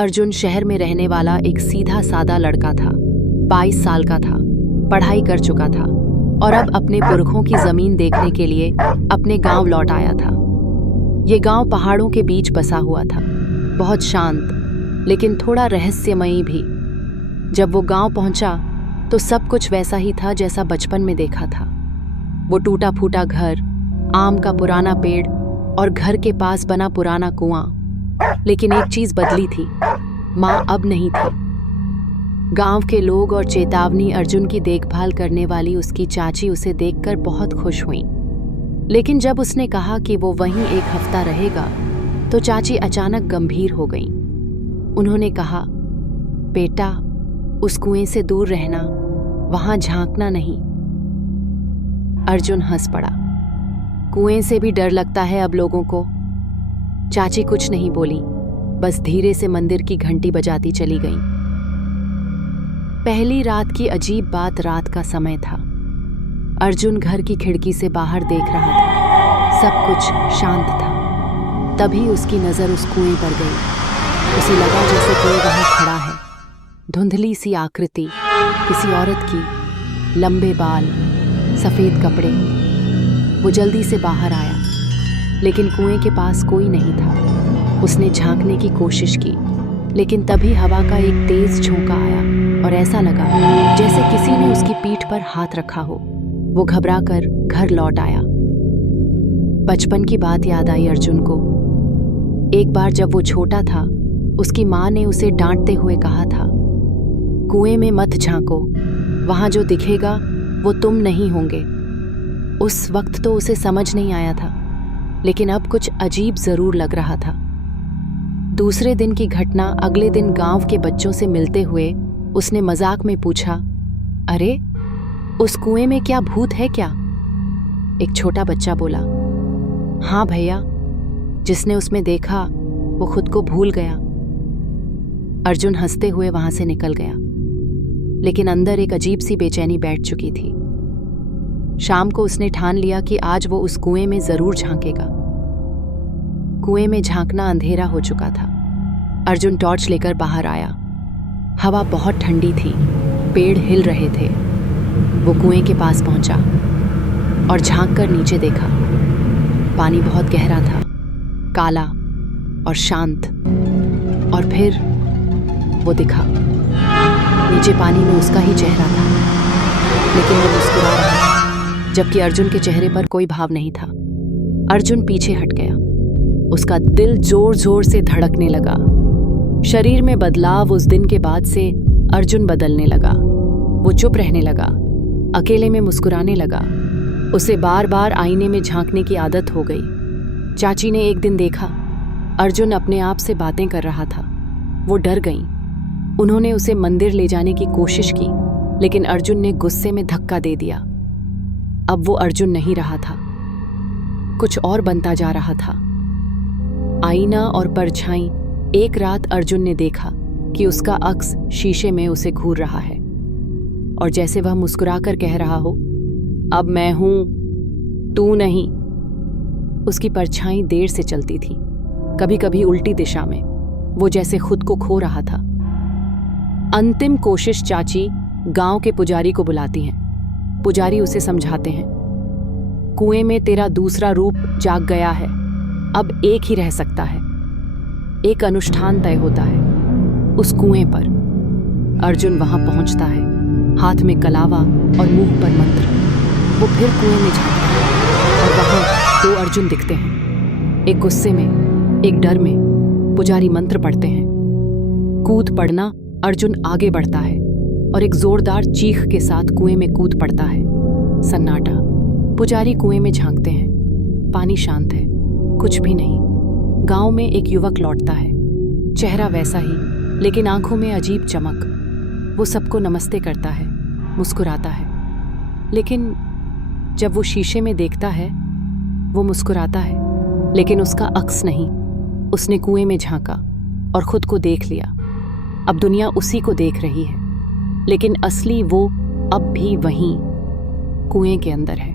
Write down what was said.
अर्जुन शहर में रहने वाला एक सीधा सादा लड़का था। 22 साल का था, पढ़ाई कर चुका था और अब अपने पुरखों की जमीन देखने के लिए अपने गांव लौट आया था। ये गांव पहाड़ों के बीच बसा हुआ था, बहुत शांत लेकिन थोड़ा रहस्यमयी भी। जब वो गांव पहुंचा तो सब कुछ वैसा ही था जैसा बचपन में देखा था। वो टूटा फूटा घर, आम का पुराना पेड़ और घर के पास बना पुराना कुआं। लेकिन एक चीज बदली थी, माँ अब नहीं थी। गांव के लोग और चेतावनी अर्जुन की देखभाल करने वाली उसकी चाची उसे देखकर बहुत खुश हुई। लेकिन जब उसने कहा कि वो वहीं एक हफ्ता रहेगा तो चाची अचानक गंभीर हो गई। उन्होंने कहा, बेटा, उस कुएं से दूर रहना, वहां झांकना नहीं। अर्जुन हंस पड़ा। कुएं से भी डर लगता है अब लोगों को। चाची कुछ नहीं बोली, बस धीरे से मंदिर की घंटी बजाती चली गई। पहली रात की अजीब बात रात का समय था। अर्जुन घर की खिड़की से बाहर देख रहा था। सब कुछ शांत था। तभी उसकी नजर उस कुएं पर गई। उसे लगा जैसे कोई वहां खड़ा है। धुंधली सी आकृति, किसी औरत की, लंबे बाल, सफेद कपड़े। वो जल्दी से बाहर आया, लेकिन कुएं के पास कोई नहीं था। उसने झांकने की कोशिश की, लेकिन तभी हवा का एक तेज झोंका आया और ऐसा लगा जैसे किसी ने उसकी पीठ पर हाथ रखा हो। वो घबराकर घर लौट आया। बचपन की बात याद आई अर्जुन को। एक बार जब वो छोटा था, उसकी माँ ने उसे डांटते हुए कहा था, कुएं में मत झांको, वहां जो दिखेगा वो तुम नहीं होंगे। उस वक्त तो उसे समझ नहीं आया था, लेकिन अब कुछ अजीब जरूर लग रहा था। दूसरे दिन की घटना, अगले दिन गांव के बच्चों से मिलते हुए उसने मजाक में पूछा, अरे, उस कुएं में क्या भूत है क्या? एक छोटा बच्चा बोला, हाँ भैया, जिसने उसमें देखा वो खुद को भूल गया। अर्जुन हंसते हुए वहां से निकल गया, लेकिन अंदर एक अजीब सी बेचैनी बैठ चुकी थी। शाम को उसने ठान लिया कि आज वो उस कुएं में जरूर झांकेगा। कुएं में झांकना अंधेरा हो चुका था। अर्जुन टॉर्च लेकर बाहर आया। हवा बहुत ठंडी थी, पेड़ हिल रहे थे। वो कुएं के पास पहुंचा और झांक कर नीचे देखा। पानी बहुत गहरा था, काला और शांत। और फिर वो दिखा। नीचे पानी में उसका ही चेहरा था, लेकिन वो मुस्कुरा रहा था, जबकि अर्जुन के चेहरे पर कोई भाव नहीं था। अर्जुन पीछे हट गया। उसका दिल जोर जोर से धड़कने लगा। शरीर में बदलाव। उस दिन के बाद से अर्जुन बदलने लगा। वो चुप रहने लगा, अकेले में मुस्कुराने लगा। उसे बार बार आईने में झांकने की आदत हो गई। चाची ने एक दिन देखा, अर्जुन अपने आप से बातें कर रहा था। वो डर गईं। उन्होंने उसे मंदिर ले जाने की कोशिश की, लेकिन अर्जुन ने गुस्से में धक्का दे दिया। अब वो अर्जुन नहीं रहा था, कुछ और बनता जा रहा था। आईना और परछाई। एक रात अर्जुन ने देखा कि उसका अक्स शीशे में उसे घूर रहा है, और जैसे वह मुस्कुराकर कह रहा हो, अब मैं हूं, तू नहीं। उसकी परछाई देर से चलती थी, कभी कभी उल्टी दिशा में। वो जैसे खुद को खो रहा था। अंतिम कोशिश। चाची गांव के पुजारी को बुलाती हैं। पुजारी उसे समझाते हैं, कुएं में तेरा दूसरा रूप जाग गया है, अब एक ही रह सकता है। एक अनुष्ठान तय होता है उस कुएं पर। अर्जुन वहां पहुंचता है, हाथ में कलावा और मुंह पर मंत्र। वो फिर कुएं में झांकता है और वहां 2 अर्जुन दिखते हैं, एक गुस्से में, एक डर में। पुजारी मंत्र पढ़ते हैं। कूद पड़ना। अर्जुन आगे बढ़ता है और एक जोरदार चीख के साथ कुएं में कूद पड़ता है। सन्नाटा। पुजारी कुएं में झांकते हैं। पानी शांत है, कुछ भी नहीं। गांव में एक युवक लौटता है, चेहरा वैसा ही, लेकिन आंखों में अजीब चमक। वो सबको नमस्ते करता है, मुस्कुराता है। लेकिन जब वो शीशे में देखता है, वो मुस्कुराता है, लेकिन उसका अक्स नहीं। उसने कुएं में झांका और खुद को देख लिया। अब दुनिया उसी को देख रही है, लेकिन असली वो अब भी वहीं कुएं के अंदर है।